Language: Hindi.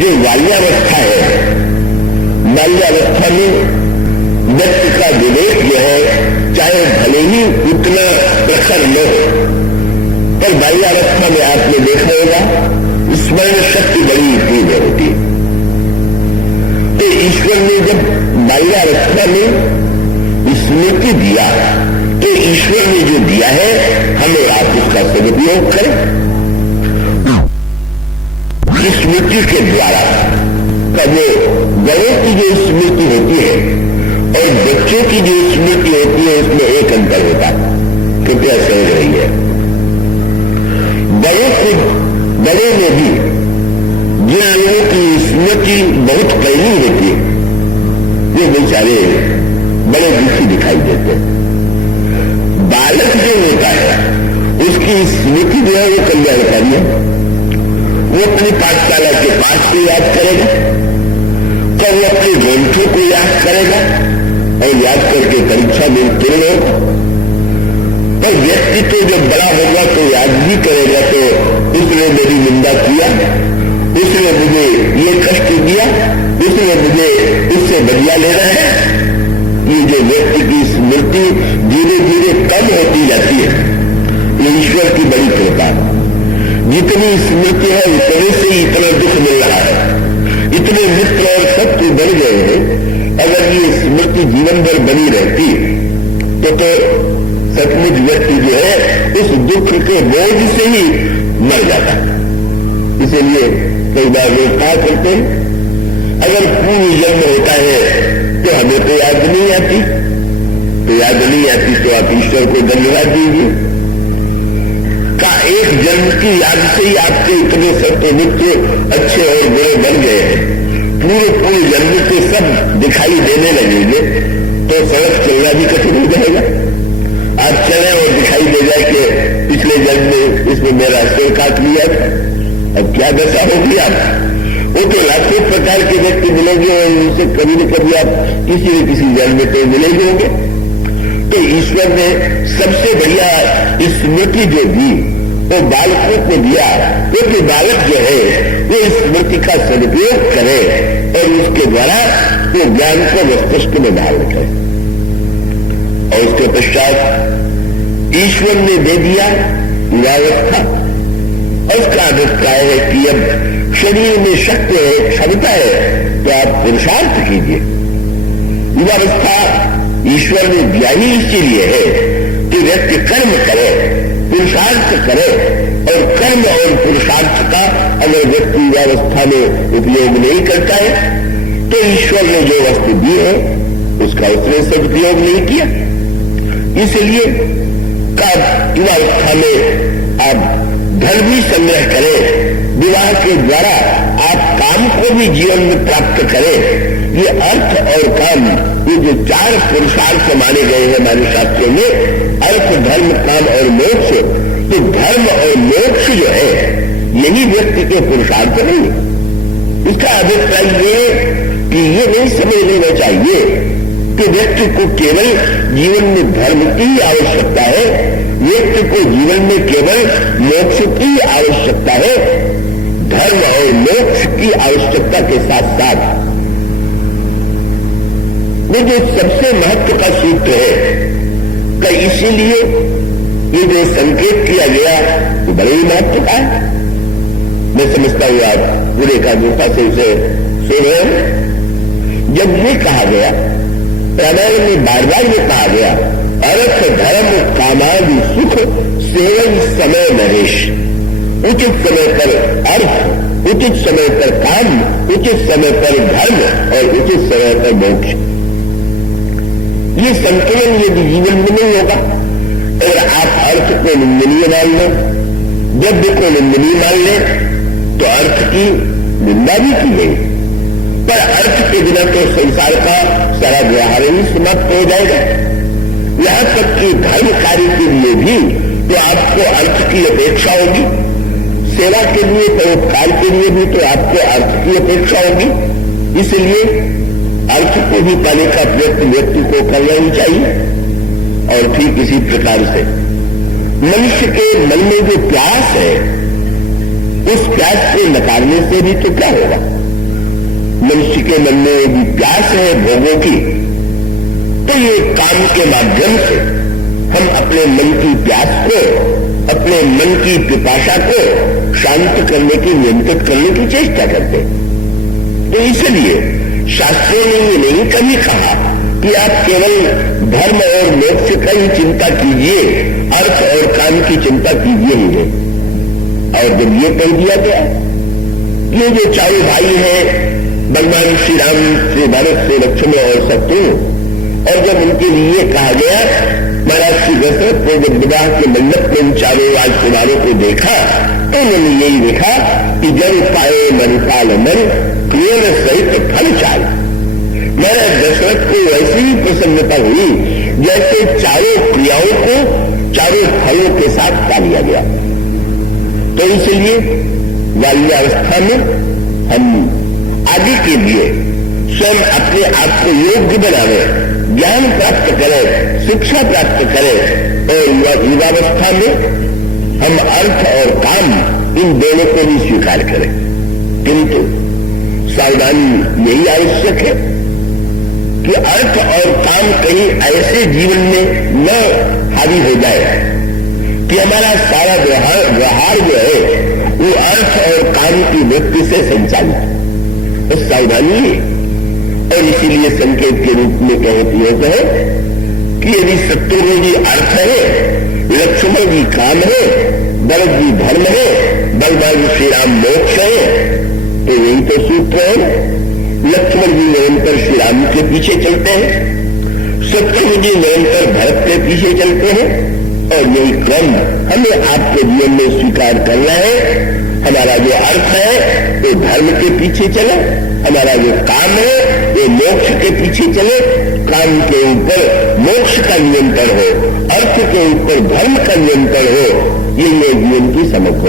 जो बाल्यावस्था है, बाल्यावस्था में व्यक्ति का विवेक जो है चाहे भले ही उतना प्रखर न हो, पर बाल्यावस्था में आपने देखा होगा स्मरण शक्ति बड़ी तीव्र होती है। तो ईश्वर ने जब बाल्यावस्था में स्मृति दिया तो ईश्वर ने जो दिया है हमें आप उसका सदुपयोग करें। स्मृति के द्वारा कभी बड़ों की जो स्मृति होती है और बच्चों की जो स्मृति होती है उसमें एक अंतर होता है। कृपया समझ रही है, बड़े में भी जिन लोगों की स्मृति बहुत पहली होती है वे बेचारे बड़े दुखी दिखाई देते हैं। बालक जो होता है उसकी स्मृति जो है वो कल्याणकारी है। वो अपनी पाठशाला के पाठ को याद करेगा, तो वो अपने ग्रंथों को याद करेगा और याद करके परीक्षा में उत्तीर्ण होगा। पर व्यक्ति तो जब बड़ा होगा तो याद भी करेगा तो उसने मेरी निंदा किया, उसने मुझे ये कष्ट दिया, उसने मुझे उससे बदला लेना है। ये जो व्यक्ति की स्मृति धीरे धीरे कम होती जाती है, ये ईश्वर की बड़ी कृपा है। जितनी स्मृति है उतने से ही इतना दुख मिल रहा है, इतने मित्र और शत्रु बढ़ गए हैं। अगर ये स्मृति जीवन भर बनी रहती तो सचमुच व्यक्ति जो है उस दुख के बोझ से ही मर जाता। इसीलिए कई बार लोग कहा करते हैं अगर पूर्व जन्म होता है तो हमें तो याद नहीं आती, तो आप ईश्वर को धन्यवाद दीजिए। का एक जन्म की याद से ही आपके इतने सत्य मित्र अच्छे और बुरे बन गए हैं। पूरे जन्म के सब दिखाई देने लगेंगे तो सड़क चलना भी कठिन हो जाएगा। आप चले और दिखाई दे जाए कि पिछले जन्म में इसमें मेरा सिर काट लिया था, अब क्या दशा होगी आप। वो तो लाखों प्रकार के व्यक्ति मिलेंगे और उनसे कभी न कभी आप किसी न किसी जन्म में तो मिलेंगे होंगे। तो ईश्वर ने सबसे बढ़िया स्मृति जो दी वो बालकों को दिया, क्योंकि बालक जो है वो स्मृति का सदुपयोग करे और उसके द्वारा वो ज्ञान को मस्तिष्क में धारण करे। और उसके पश्चात ईश्वर ने दे दिया युवावस्था। उसका अभिप्राय है कि अब शरीर में शक्ति है, क्षमता है, तो आप पुरुषार्थ कीजिए। युवावस्था ईश्वर ने दिया ही इसीलिए है कि व्यक्ति कर्म करे, पुरुषार्थ करे, और कर्म और पुरुषार्थ का अगर व्यक्ति युवावस्था में उपयोग नहीं करता है तो ईश्वर ने जो वस्तु दी है उसका उसने सदुपयोग नहीं किया। इसलिए युवावस्था में आप धन भी संग्रह करें, विवाह के द्वारा आप काम को भी जीवन में प्राप्त करें। ये अर्थ और काम, ये जो चार पुरुषार्थ माने गए हैं हमारे शास्त्रों में, अर्थ, धर्म, काम और मोक्ष, तो धर्म और मोक्ष जो है यही व्यक्ति के पुरुषार्थ नहीं है। इसका अभिप्राय ये कि ये नहीं समझ लेना चाहिए कि व्यक्ति को केवल जीवन में धर्म की ही आवश्यकता है, व्यक्ति को जीवन में केवल मोक्ष की आवश्यकता है। धर्म और मोक्ष की आवश्यकता के साथ साथ ये जो सबसे महत्व का सूत्र है कि इसीलिए ये जो संकेत किया गया वो बड़े ही महत्व का है। मैं समझता हूं आप पूरे एकाग्रता से उसे सुन रहे हैं। जब ये कहा गया, रामायण में बार बार ये कहा गया, अर्थ धर्म कामादि सुख सेवन समय नरेश। उचित समय पर अर्थ, उचित समय पर काम, उचित समय पर धर्म और उचित समय पर मोक्ष। ये संतुलन यदि जीवन में नहीं होगा और आप अर्थ को निंदनीय मान लो, द्रव्य को निंदनीय मान ले तो अर्थ की निंदा भी की गई, पर अर्थ के बिना तो संसार का सारा व्यवहार ही समाप्त हो जाएगा। यहां तक कि धर्म कार्य के लिए भी तो आपको अर्थ की अपेक्षा होगी, सेवा के लिए, परोपकार के लिए भी तो आपको अर्थ की अपेक्षा होगी। इसलिए अर्थ को भी पाने का प्रयत्न व्यक्ति को करना ही चाहिए। और ठीक इसी प्रकार से मनुष्य के मन में जो प्यास है, उस प्यास को नकारने से भी तो क्या होगा, मनुष्य के मन में यदि प्यास है भोगों की, तो ये काम के माध्यम से हम अपने मन की प्यास को, अपने मन की पिपासा को शांत करने की, नियंत्रित करने की चेष्टा करते। तो इसलिए शास्त्रों ने ये नहीं कभी कहा कि आप केवल धर्म और मोक्ष का ही चिंता कीजिए, अर्थ और काम की चिंता कीजिए ही नहीं। और जब ये कह दिया गया, ये जो चारों भाई हैं, भगवान श्री राम से, भरत से, लक्ष्मण और शत्रुघ्न, और जब उनके लिए कहा गया, महाराज श्री दशरथ ने जब विवाह के मंडप में उन चारों राजकुमारों को देखा, तो उन्होंने यही देखा कि जल पाए मनपाल मन, क्रिय सहित फल चाल। महाराज दशरथ को ऐसी ही प्रसन्नता हुई जैसे चारों क्रियाओं को चारों फलों के साथ पा लिया गया। तो इसलिए बाल्यावस्था में हम आगे के लिए स्वयं अपने आप को योग्य बनावे, ज्ञान प्राप्त करें, शिक्षा प्राप्त करें, और युवावस्था में हम अर्थ और काम इन दोनों को भी स्वीकार करें। किंतु सावधानी यही आवश्यक है कि अर्थ और काम कहीं ऐसे जीवन में न हावी हो जाए कि हमारा सारा व्यवहार जो है वो अर्थ और काम की वृत्ति से संचालित, तो सावधानी है। और इसीलिए संकेत के रूप में कहती है कि यदि शत्रुघ्न जी अर्थ है, लक्ष्मण जी काम है, भरत जी धर्म है, बलवान श्री राम मोक्ष है, तो यही तो सूत्र है। लक्ष्मण जी निरंतर श्री राम के पीछे चलते हैं, शत्रुघ्न जी निरंतर भरत के पीछे चलते हैं, और यही क्रम हमें आपके जीवन में स्वीकार करना है। हमारा जो अर्थ है वो धर्म के पीछे चले, हमारा जो काम है वो मोक्ष के पीछे चले। काम के ऊपर मोक्ष का नियंत्रण हो, अर्थ के ऊपर धर्म का नियंत्रण हो, ये जीवन की समझ है।